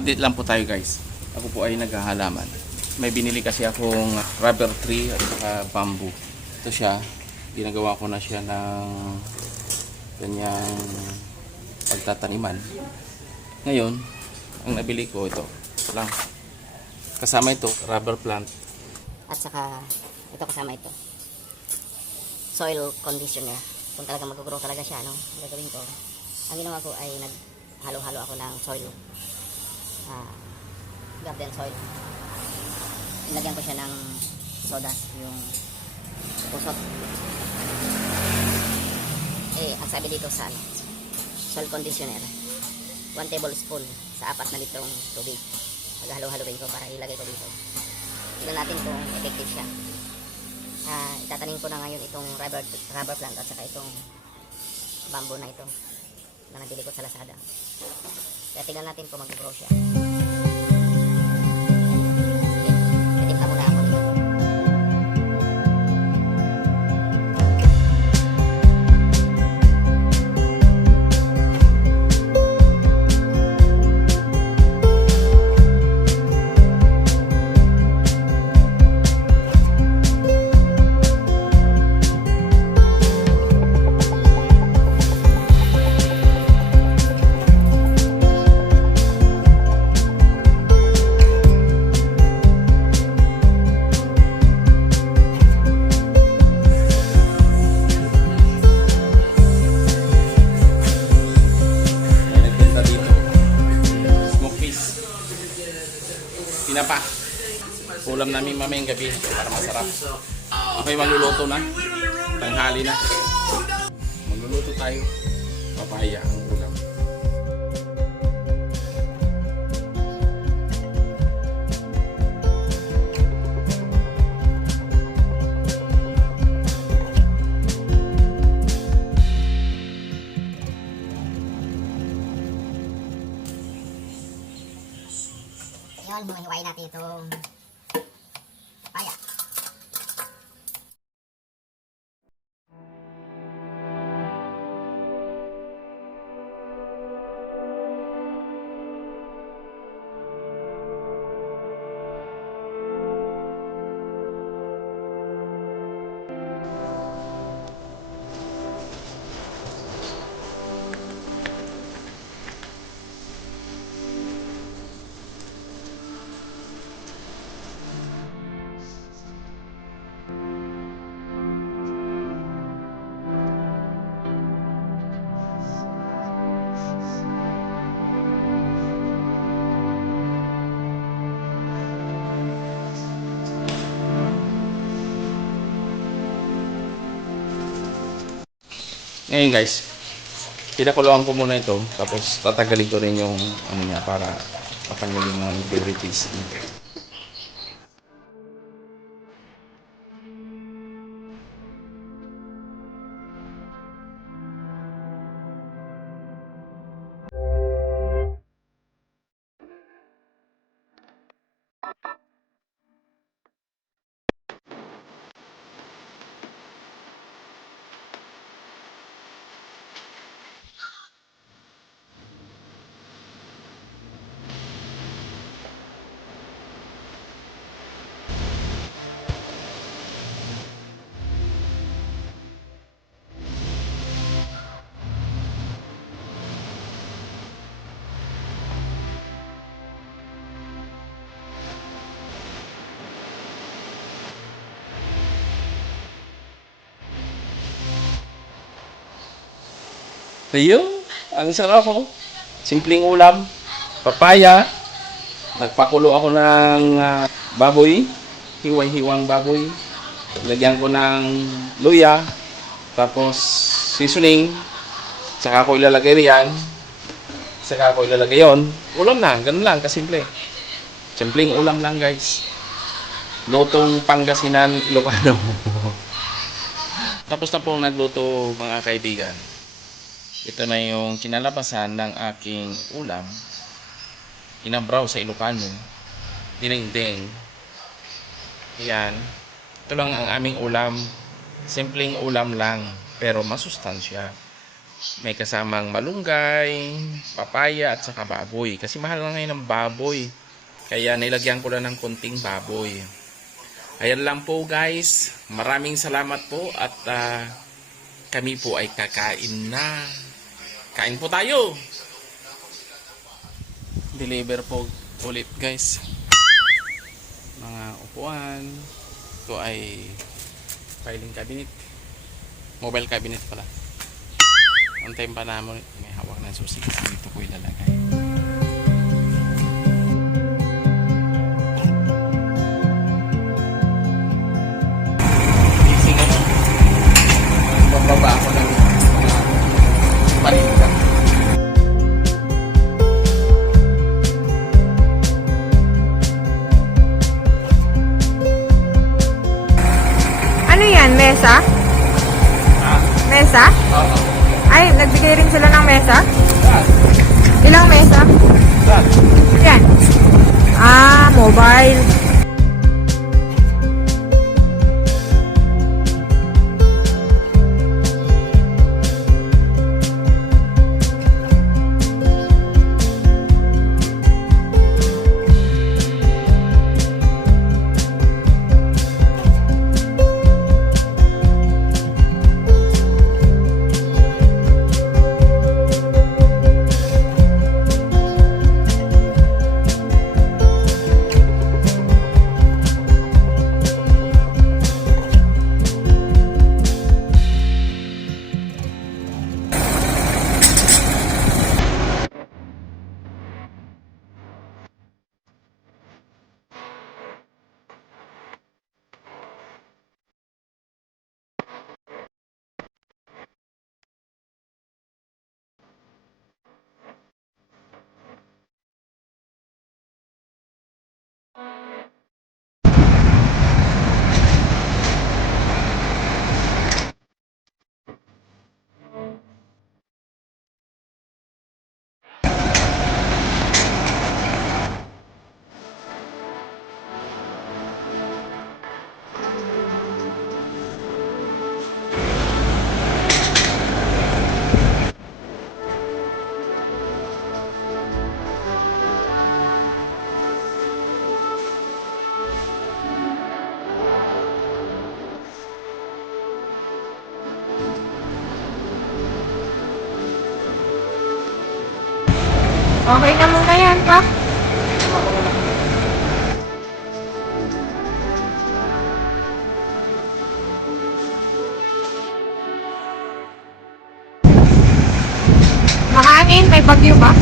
Update lang po tayo guys. Ako po ay naghahalaman. May binili kasi akong rubber tree at saka bamboo. Ito siya. Ginagawa ko na siya ng kanyang pagtataniman. Ngayon, ang nabili ko ito lang. Kasama ito, rubber plant. At saka, ito kasama ito. Soil conditioner. Kung talagang mag-grow talaga siya, no? Ang gagawin ko, ang ginawa ko ay naghalo-halo ako ng soil. Garden soil. Nilagyan ko siya ng soda, yung pusot. Ang sabi dito sa soil conditioner, 1 tablespoon sa 4 na litrong tubig. Maghalo-haloin ko para ilagay ko dito. Tignan natin kung effective siya. Itatanim ko na ngayon itong rubber plant at saka itong bamboo na ito na nabili ko sa Lazada. Kaya tignan natin kung mag-grow siya. Titimpa muna ako dito. Tinapa. Ulam namin mamayang gabi para masarap. Okay, magluluto na. Tanghali na. Magluluto tayo. Papaya ang ulam. Yun, humihiwain natin itong papaya. Ngayon guys, pinakuluan ko muna ito. Tapos tatagalin ko rin yung ano niya para mapanyagin ng impurities. Ayun, ang sarap ko. Simpleng ulam, papaya. Nagpakulo ako ng baboy, hiwang baboy. Lagyan ko ng luya, tapos seasoning. Saka ko ilalagay riyan. Saka ko ilalagay yon. Ulam na, ganun lang, kasimple. Simpleng ulam lang guys. Lutong Pangasinan, Ilocano. Tapos na pong nagluto mga kaibigan. Ito na yung kinalabasan ng aking ulam. Inabraw sa Ilocano. Dinengdeng. Ayan. Ito lang ang aming ulam. Simpleng ulam lang. Pero masustansya. May kasamang malunggay, papaya at saka baboy. Kasi mahal na ngayon ng baboy. Kaya nilagyan ko lang ng konting baboy. Ayan lang po guys. Maraming salamat po at kami po ay kakain na. Kain po tayo. Deliver po ulit guys. Mga upuan. Ito ay filing cabinet. Mobile cabinet pala. Antayin pa namin. May hawak na susi. Dito ko ilalagay. Busy ka mo. Bababa ako ng parinda. Ano yan? Mesa? Mesa? Oo. Ay, nagbigay rin sila ng mesa? Saan? Ilang mesa? Saan? Yan. Ah, mobile. Okay na muna yan, Pak. Makain, may bagyo ba?